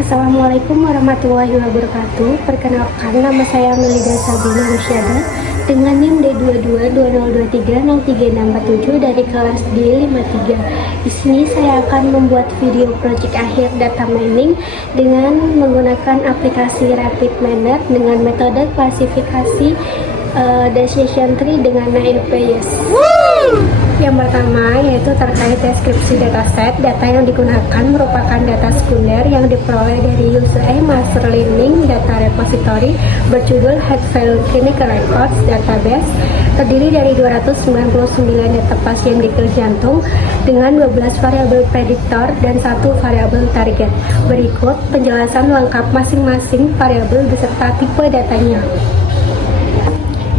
Assalamualaikum warahmatullahi wabarakatuh. Perkenalkan, nama saya Melida Sabina Rusyada dengan NIM D2220230367 dari kelas D53. Di sini saya akan membuat video project akhir data mining dengan menggunakan aplikasi Rapid Miner dengan metode klasifikasi decision tree dengan NiFi. Yang pertama yaitu terkait deskripsi dataset. Data yang digunakan merupakan data sekunder yang diperoleh dari UCI Master Learning Data Repository berjudul Head Value Clinical Records Database, terdiri dari 299 data pasien detil jantung dengan 12 variabel prediktor dan 1 variabel target. Berikut penjelasan lengkap masing-masing variabel beserta tipe datanya.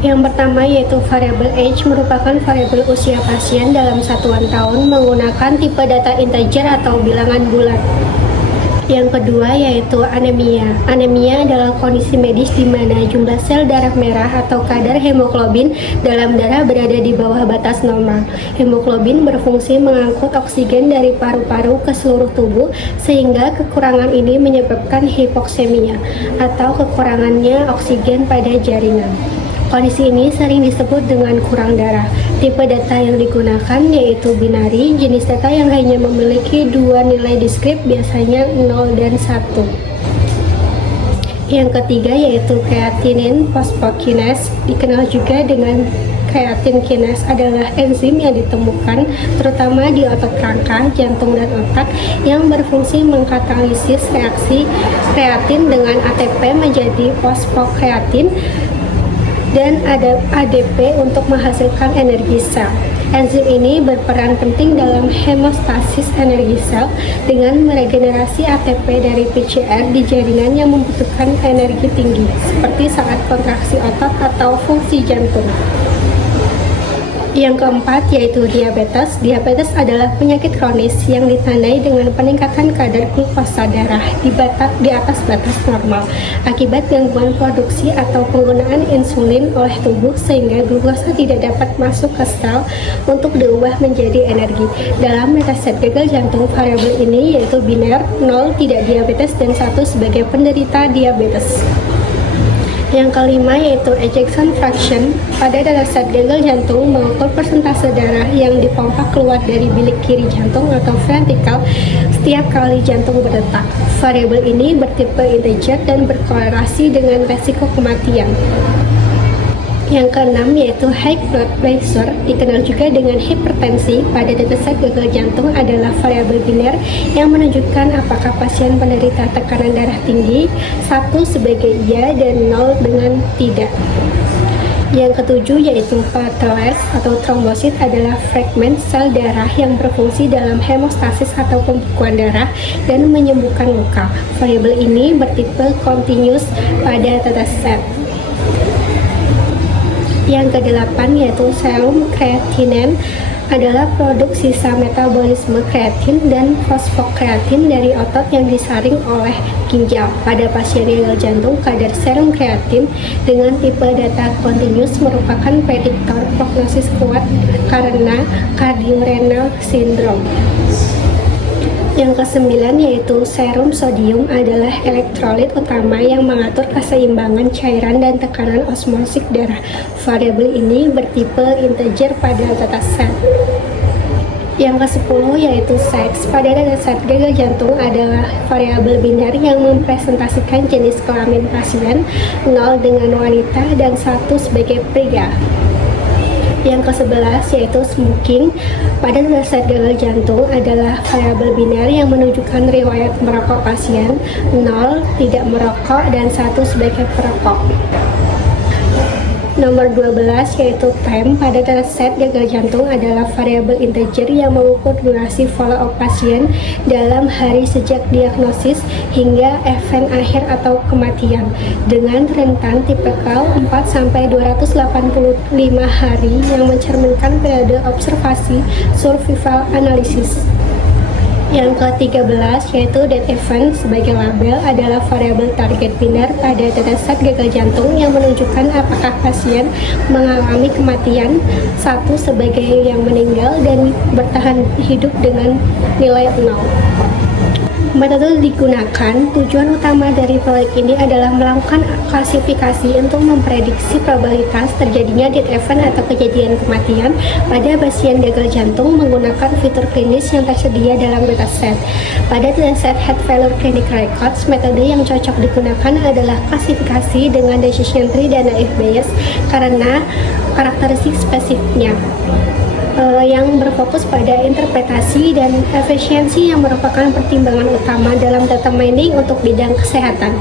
Yang pertama yaitu variabel age, merupakan variabel usia pasien dalam satuan tahun menggunakan tipe data integer atau bilangan bulat. Yang kedua yaitu anemia. Anemia adalah kondisi medis di mana jumlah sel darah merah atau kadar hemoglobin dalam darah berada di bawah batas normal. Hemoglobin berfungsi mengangkut oksigen dari paru-paru ke seluruh tubuh, sehingga kekurangan ini menyebabkan hipoksemia atau kekurangannya oksigen pada jaringan. Kondisi ini sering disebut dengan kurang darah. Tipe data yang digunakan yaitu binary, jenis data yang hanya memiliki dua nilai diskrip, biasanya 0 dan 1. Yang ketiga yaitu creatinine phosphokinase, dikenal juga dengan creatine kinase, adalah enzim yang ditemukan terutama di otot rangka, jantung, dan otak yang berfungsi mengkatalisis reaksi kreatin dengan ATP menjadi fosfokreatin dan ada ADP untuk menghasilkan energi sel. Enzim ini berperan penting dalam hemostasis energi sel dengan meregenerasi ATP dari PCR di jaringan yang membutuhkan energi tinggi, seperti saat kontraksi otot atau fungsi jantung. Yang keempat yaitu diabetes. Diabetes adalah penyakit kronis yang ditandai dengan peningkatan kadar glukosa darah di atas batas normal akibat gangguan produksi atau penggunaan insulin oleh tubuh, sehingga glukosa tidak dapat masuk ke sel untuk diubah menjadi energi. Dalam dataset gagal jantung, variabel ini yaitu biner, 0 tidak diabetes dan 1 sebagai penderita diabetes. Yang kelima yaitu ejection fraction. Pada dataset gagal jantung mengukur persentase darah yang dipompa keluar dari bilik kiri jantung atau ventricle setiap kali jantung berdetak. Variabel ini bertipe integer dan berkorelasi dengan resiko kematian. Yang keenam yaitu high blood pressure, dikenal juga dengan hipertensi. Pada dataset gagal jantung adalah variabel biner yang menunjukkan apakah pasien penderita tekanan darah tinggi, 1 sebagai iya dan 0 dengan tidak. Yang ketujuh yaitu platelet atau trombosit, adalah fragmen sel darah yang berfungsi dalam hemostasis atau pembekuan darah dan menyembuhkan luka. Variabel ini bertipe continuous pada dataset. Yang kedelapan yaitu serum kreatinin, adalah produk sisa metabolisme kreatin dan fosfokreatin dari otot yang disaring oleh ginjal. Pada pasien gagal jantung, kadar serum kreatin dengan tipe data continuous merupakan prediktor prognosis kuat karena cardiorenal syndrome. Yang kesembilan yaitu serum sodium, adalah elektrolit utama yang mengatur keseimbangan cairan dan tekanan osmosis darah. Variabel ini bertipe integer pada dataset. Yang ke-10 yaitu seks. Pada dataset gagal jantung adalah variabel biner yang mempresentasikan jenis kelamin pasien, 0 dengan wanita dan 1 sebagai pria. Yang ke-11 yaitu smoking. Pada dataset gagal jantung adalah variabel biner yang menunjukkan riwayat merokok pasien, 0 tidak merokok dan 1 sebagai perokok. Nomor 12 yaitu time. Pada dataset gagal jantung adalah variabel integer yang mengukur durasi follow-up pasien dalam hari sejak diagnosis hingga event akhir atau kematian, dengan rentan tipikal 4-285 hari yang mencerminkan periode observasi survival analysis. Yang ke-13 yaitu death event sebagai label, adalah variabel target biner pada dataset gagal jantung yang menunjukkan apakah pasien mengalami kematian, 1 sebagai yang meninggal dan bertahan hidup dengan nilai 0. Metode digunakan, tujuan utama dari proyek ini adalah melakukan klasifikasi untuk memprediksi probabilitas terjadinya death event atau kejadian kematian pada pasien gagal jantung menggunakan fitur klinis yang tersedia dalam dataset. Pada dataset Heart Failure Clinic Records, metode yang cocok digunakan adalah klasifikasi dengan decision tree dan naive Bayes karena karakteristik spesifiknya yang berfokus pada interpretasi dan efisiensi yang merupakan pertimbangan utama dalam data mining untuk bidang kesehatan.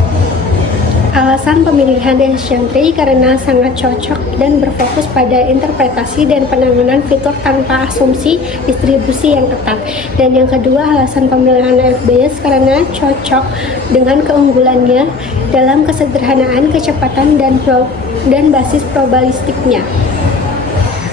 Alasan pemilihan decision tree karena sangat cocok dan berfokus pada interpretasi dan penanganan fitur tanpa asumsi distribusi yang ketat. Dan yang kedua, alasan pemilihan FBS karena cocok dengan keunggulannya dalam kesederhanaan, kecepatan, dan basis probabilistiknya.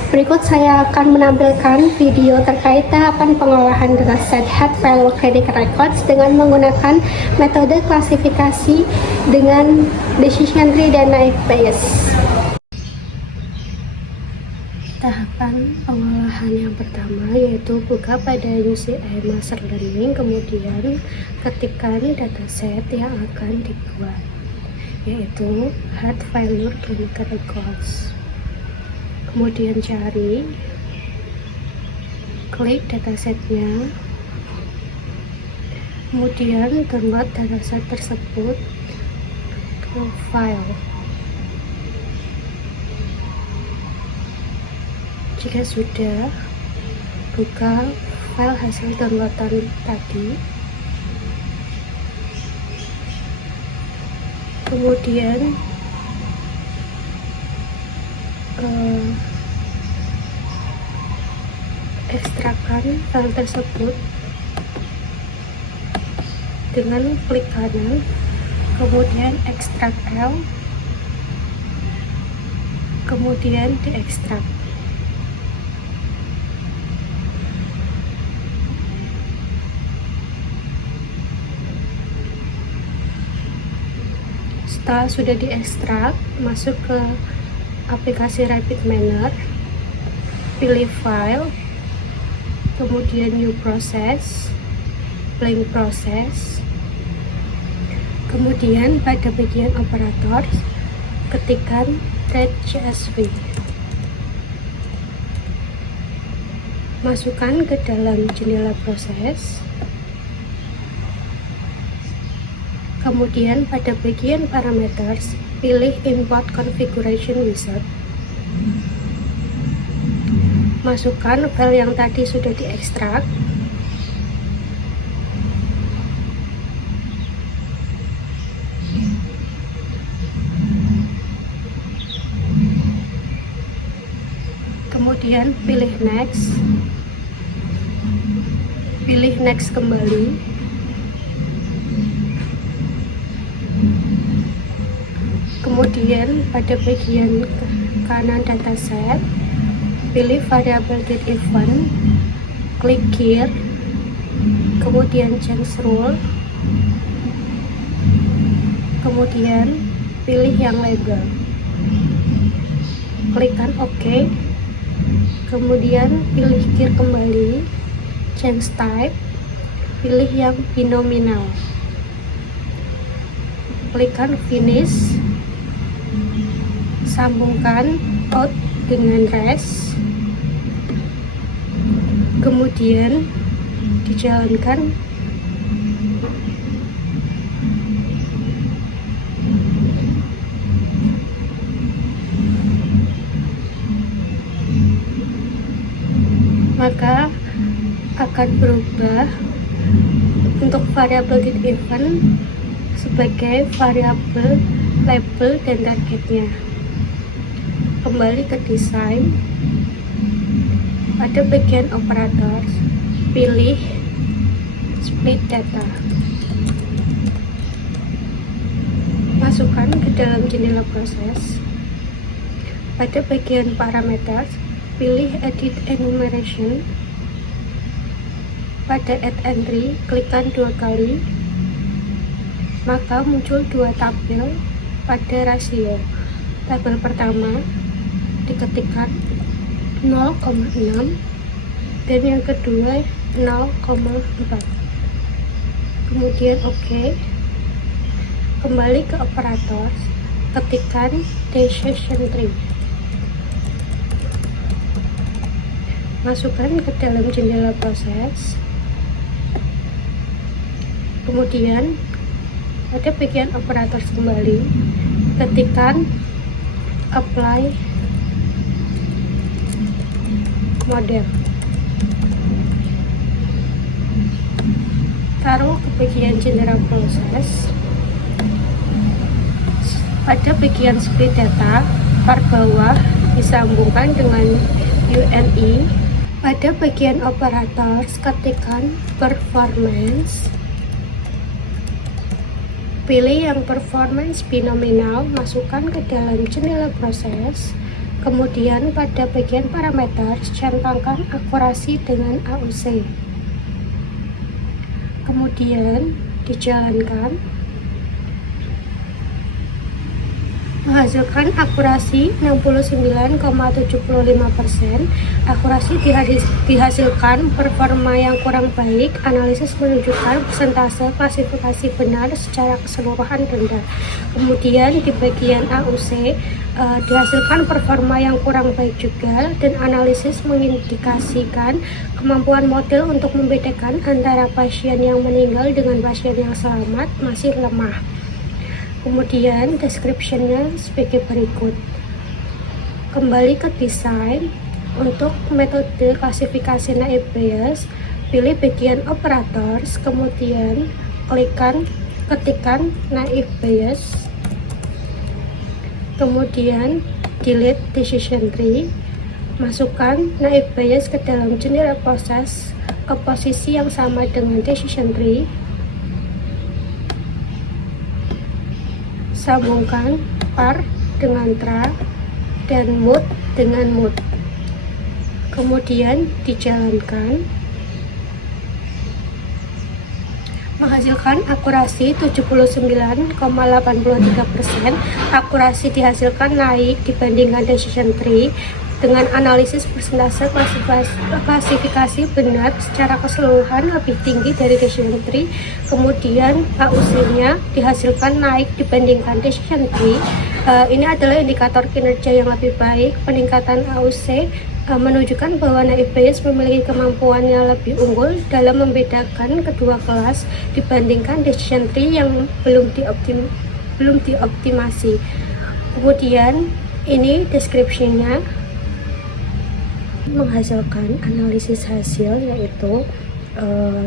Berikut saya akan menampilkan video terkait tahapan pengolahan dataset Heart Failure Clinic Records dengan menggunakan metode klasifikasi dengan decision tree dan naive Bayes. Tahapan pengolahan yang pertama yaitu buka pada UCI Master Learning, kemudian ketikkan dataset yang akan dibuat, yaitu Heart Failure Clinic Records. Kemudian cari, klik datasetnya, kemudian download dataset tersebut ke file. Jika sudah, buka file hasil downloadan tadi, kemudian ekstrakkan file tersebut dengan klik kanan, kemudian ekstrak L, kemudian diekstrak. Setelah sudah diekstrak, masuk ke aplikasi Rapid Miner, pilih file, kemudian new process, blank process, kemudian pada bagian operator ketikkan .csv, masukkan ke dalam jendela proses, kemudian pada bagian parameters pilih import configuration wizard, masukkan file yang tadi sudah diekstrak, kemudian pilih next kembali, kemudian pada bagian kanan dataset pilih variabel get event, klik gear, kemudian change rule, kemudian pilih yang label, klikkan OK, kemudian pilih gear kembali, change type, pilih yang binominal, klikkan finish, sambungkan out dengan res, kemudian dijalankan, maka akan berubah untuk variabel get event sebagai variabel label dan targetnya. Kembali ke desain, pada bagian operator pilih split data, masukkan ke dalam jendela proses, pada bagian parameters pilih edit enumeration, pada add entry klikkan 2 kali, maka muncul 2 tabel pada rasio. Tabel pertama diketikkan 0,6 dan yang kedua 0,4. kemudian oke. Kembali ke operator, ketikkan decision tree, masukkan ke dalam jendela proses, kemudian pada bagian operator kembali, ketikkan apply model, taruh ke bagian jendela proses. Pada bagian split data, part bawah disambungkan dengan UNI. Pada bagian operator, ketikkan performance. Pilih yang performance binominal, masukkan ke dalam jendela proses. Kemudian pada bagian parameter, centangkan akurasi dengan AUC. Kemudian dijalankan. Menghasilkan akurasi 69,75%. Akurasi dihasilkan, performa yang kurang baik. Analisis menunjukkan persentase klasifikasi benar secara keseluruhan rendah. Kemudian di bagian AUC dihasilkan performa yang kurang baik juga, dan analisis mengindikasikan kemampuan model untuk membedakan antara pasien yang meninggal dengan pasien yang selamat masih lemah. Kemudian description-nya sebagai berikut. Kembali ke desain. Untuk metode klasifikasi naive Bayes, pilih bagian operators, kemudian ketikkan naive Bayes, kemudian delete decision tree, masukkan naive Bayes ke dalam jendela proses ke posisi yang sama dengan decision tree. Sambungkan par dengan tra dan mood dengan mood. Kemudian dijalankan. Menghasilkan akurasi 79,83%. Akurasi dihasilkan naik dibandingkan decision tree. Dengan analisis persentase klasifikasi benar secara keseluruhan lebih tinggi dari decision tree. Kemudian AUC-nya dihasilkan naik dibandingkan decision tree. Ini adalah indikator kinerja yang lebih baik. Peningkatan AUC menunjukkan bahwa naive Bayes memiliki kemampuan yang lebih unggul dalam membedakan kedua kelas dibandingkan decision tree yang belum dioptimasi. Kemudian ini deskripsinya. Menghasilkan analisis hasil, yaitu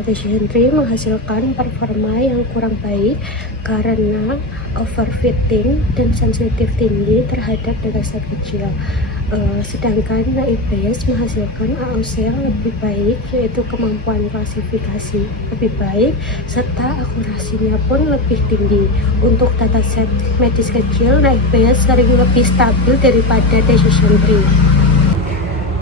decision tree menghasilkan performa yang kurang baik karena overfitting dan sensitif tinggi terhadap dataset kecil. Sedangkan naive Bayes menghasilkan AUC yang lebih baik, yaitu kemampuan klasifikasi lebih baik serta akurasinya pun lebih tinggi. Untuk dataset medis kecil, naive Bayes sering lebih stabil daripada decision tree.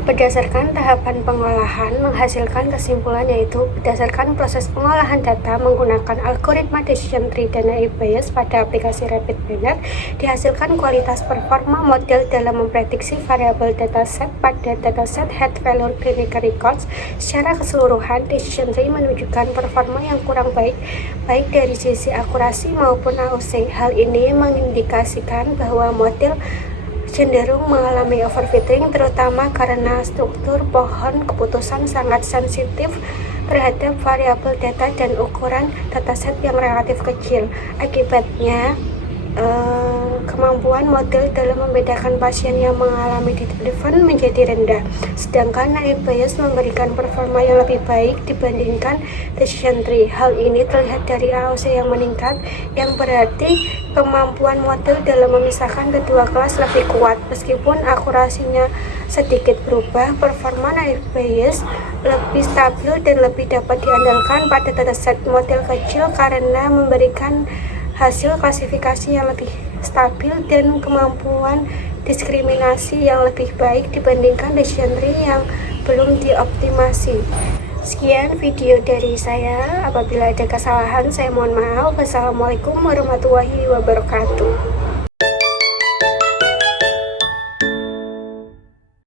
Berdasarkan tahapan pengolahan, menghasilkan kesimpulan, yaitu berdasarkan proses pengolahan data menggunakan algoritma decision tree dan naive Bayes pada aplikasi Rapid Planner, dihasilkan kualitas performa model dalam memprediksi variabel dataset pada dataset head value clinical records. Secara keseluruhan, decision tree menunjukkan performa yang kurang baik dari sisi akurasi maupun AUC. Hal ini mengindikasikan bahwa model cenderung mengalami overfitting, terutama karena struktur pohon keputusan sangat sensitif terhadap variabel data dan ukuran dataset yang relatif kecil. Akibatnya, kemampuan model dalam membedakan pasien yang mengalami event menjadi rendah, sedangkan naive Bayes memberikan performa yang lebih baik dibandingkan decision tree. Hal ini terlihat dari AUC yang meningkat, yang berarti kemampuan model dalam memisahkan kedua kelas lebih kuat. Meskipun akurasinya sedikit berubah, performa naive Bayes lebih stabil dan lebih dapat diandalkan pada dataset model kecil karena memberikan hasil klasifikasi yang lebih stabil dan kemampuan diskriminasi yang lebih baik dibandingkan decision tree yang belum dioptimasi. Sekian video dari saya. Apabila ada kesalahan, saya mohon maaf. Wassalamualaikum warahmatullahi wabarakatuh.